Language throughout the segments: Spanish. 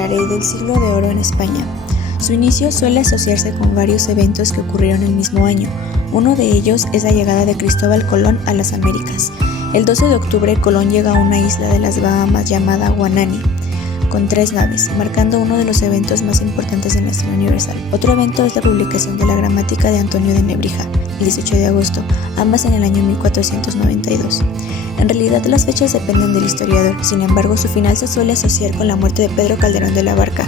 hablaré del Siglo de Oro en España. Su inicio suele asociarse con varios eventos que ocurrieron el mismo año. Uno de ellos es la llegada de Cristóbal Colón a las Américas. El 12 de octubre, Colón llega a una isla de las Bahamas llamada Guanani, con 3 naves, marcando uno de los eventos más importantes en la historia universal. Otro evento es la publicación de la Gramática de Antonio de Nebrija, el 18 de agosto, ambas en el año 1492. En realidad las fechas dependen del historiador, sin embargo su final se suele asociar con la muerte de Pedro Calderón de la Barca,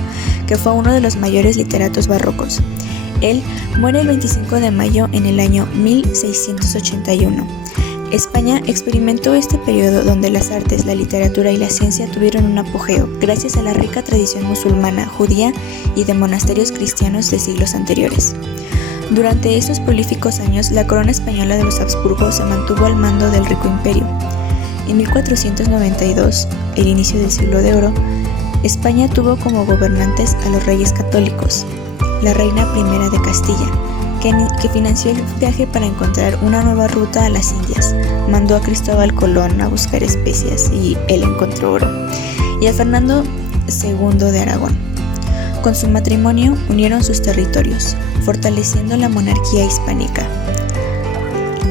que fue uno de los mayores literatos barrocos. Él muere el 25 de mayo en el año 1681. España experimentó este periodo donde las artes, la literatura y la ciencia tuvieron un apogeo, gracias a la rica tradición musulmana, judía y de monasterios cristianos de siglos anteriores. Durante estos prolíficos años, la corona española de los Habsburgo se mantuvo al mando del rico imperio. En 1492, el inicio del Siglo de Oro, España tuvo como gobernantes a los reyes católicos. La reina I de Castilla, que financió el viaje para encontrar una nueva ruta a las Indias, mandó a Cristóbal Colón a buscar especias y él encontró oro, y a Fernando II de Aragón. Con su matrimonio unieron sus territorios, fortaleciendo la monarquía hispánica.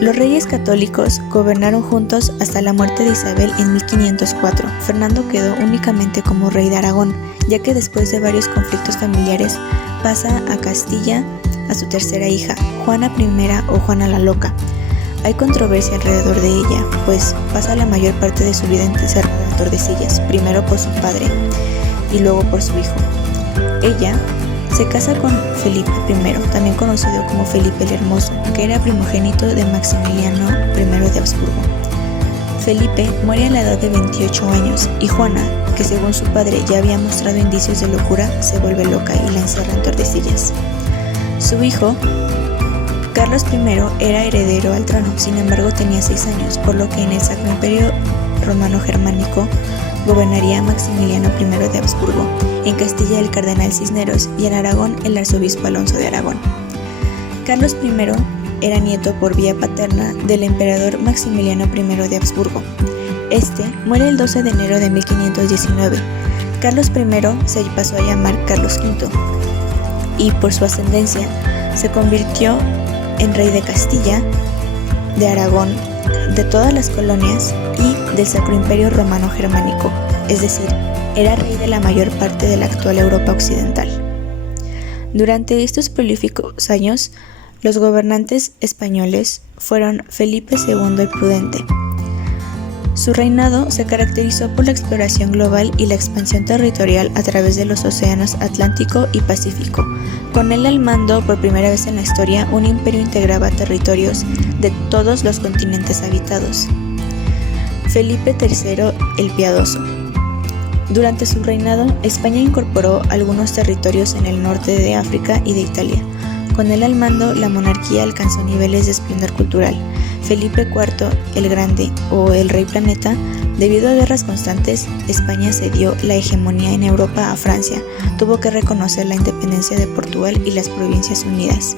Los reyes católicos gobernaron juntos hasta la muerte de Isabel en 1504. Fernando quedó únicamente como rey de Aragón, ya que después de varios conflictos familiares pasa a Castilla a su tercera hija, Juana I o Juana la Loca. Hay controversia alrededor de ella, pues pasa la mayor parte de su vida encerrada en Tordesillas, primero por su padre y luego por su hijo. Ella se casa con Felipe I, también conocido como Felipe el Hermoso, que era primogénito de Maximiliano I de Habsburgo. Felipe muere a la edad de 28 años y Juana, que según su padre ya había mostrado indicios de locura, se vuelve loca y la encierra en Tordesillas. Su hijo, Carlos I, era heredero al trono, sin embargo tenía 6 años, por lo que en el Sacro Imperio Romano-Germánico gobernaría Maximiliano I de Habsburgo, en Castilla el cardenal Cisneros y en Aragón el arzobispo Alonso de Aragón. Carlos I era nieto por vía paterna del emperador Maximiliano I de Habsburgo. Este muere el 12 de enero de 1519. Carlos I se pasó a llamar Carlos V y por su ascendencia se convirtió en rey de Castilla, de Aragón, de todas las colonias y del Sacro Imperio Romano-Germánico, es decir, era rey de la mayor parte de la actual Europa occidental. Durante estos prolíficos años, los gobernantes españoles fueron Felipe II el Prudente. Su reinado se caracterizó por la exploración global y la expansión territorial a través de los océanos Atlántico y Pacífico. Con él al mando, por primera vez en la historia, un imperio integraba territorios de todos los continentes habitados. Felipe III el Piadoso. Durante su reinado, España incorporó algunos territorios en el norte de África y de Italia. Con él al mando, la monarquía alcanzó niveles de esplendor cultural. Felipe IV el Grande, o el Rey Planeta, debido a guerras constantes, España cedió la hegemonía en Europa a Francia. Tuvo que reconocer la independencia de Portugal y las Provincias Unidas.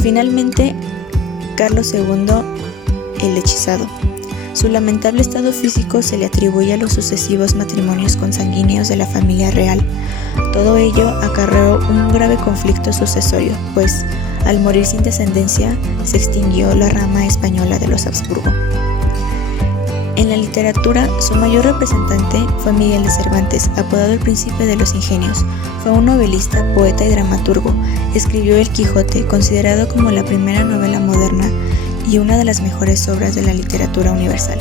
Finalmente, Carlos II el Hechizado. Su lamentable estado físico se le atribuye a los sucesivos matrimonios consanguíneos de la familia real. Todo ello acarreó un grave conflicto sucesorio, pues, al morir sin descendencia, se extinguió la rama española de los Habsburgo. En la literatura, su mayor representante fue Miguel de Cervantes, apodado el Príncipe de los Ingenios. Fue un novelista, poeta y dramaturgo. Escribió El Quijote, considerado como la primera novela moderna y una de las mejores obras de la literatura universal.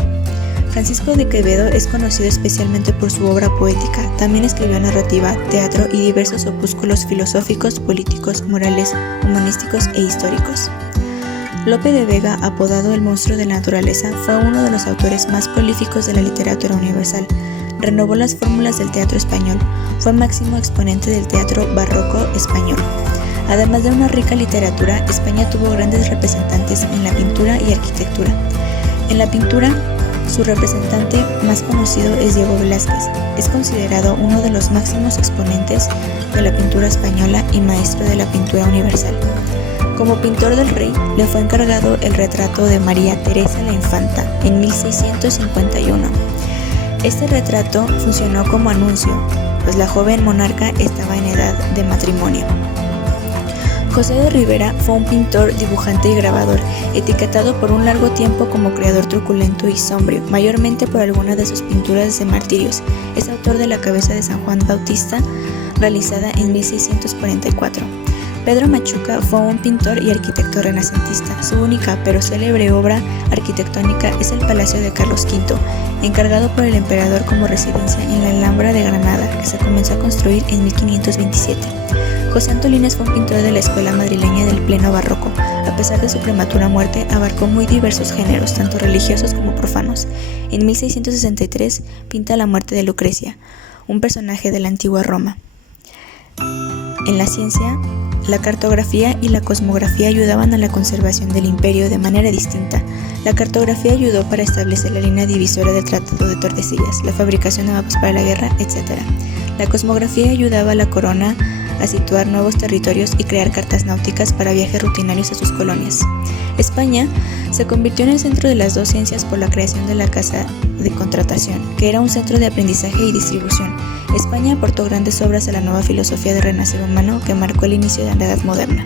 Francisco de Quevedo es conocido especialmente por su obra poética. También escribió narrativa, teatro y diversos opúsculos filosóficos, políticos, morales, humanísticos e históricos. Lope de Vega, apodado el Monstruo de la Naturaleza, fue uno de los autores más prolíficos de la literatura universal. Renovó las fórmulas del teatro español. Fue máximo exponente del teatro barroco español. Además de una rica literatura, España tuvo grandes representantes en la pintura y arquitectura. En la pintura, su representante más conocido es Diego Velázquez. Es considerado uno de los máximos exponentes de la pintura española y maestro de la pintura universal. Como pintor del rey, le fue encargado el retrato de María Teresa la Infanta en 1651. Este retrato funcionó como anuncio pues la joven monarca estaba en edad de matrimonio. José de Rivera fue un pintor, dibujante y grabador, etiquetado por un largo tiempo como creador truculento y sombrío, mayormente por algunas de sus pinturas de martirios. Es autor de la cabeza de San Juan Bautista, realizada en 1644. Pedro Machuca fue un pintor y arquitecto renacentista. Su única pero célebre obra arquitectónica es el Palacio de Carlos V, encargado por el emperador como residencia en la Alhambra de Granada, que se comenzó a construir en 1527. José Antolínez fue un pintor de la escuela madrileña del pleno barroco. A pesar de su prematura muerte, abarcó muy diversos géneros, tanto religiosos como profanos. En 1663 pinta la muerte de Lucrecia, un personaje de la antigua Roma. En la ciencia, la cartografía y la cosmografía ayudaban a la conservación del imperio de manera distinta. La cartografía ayudó para establecer la línea divisoria del Tratado de Tordesillas, la fabricación de mapas para la guerra, etc. La cosmografía ayudaba a la corona a situar nuevos territorios y crear cartas náuticas para viajes rutinarios a sus colonias. España se convirtió en el centro de las dos ciencias por la creación de la Casa de Contratación, que era un centro de aprendizaje y distribución. España aportó grandes obras a la nueva filosofía de renacer humano que marcó el inicio de la Edad Moderna.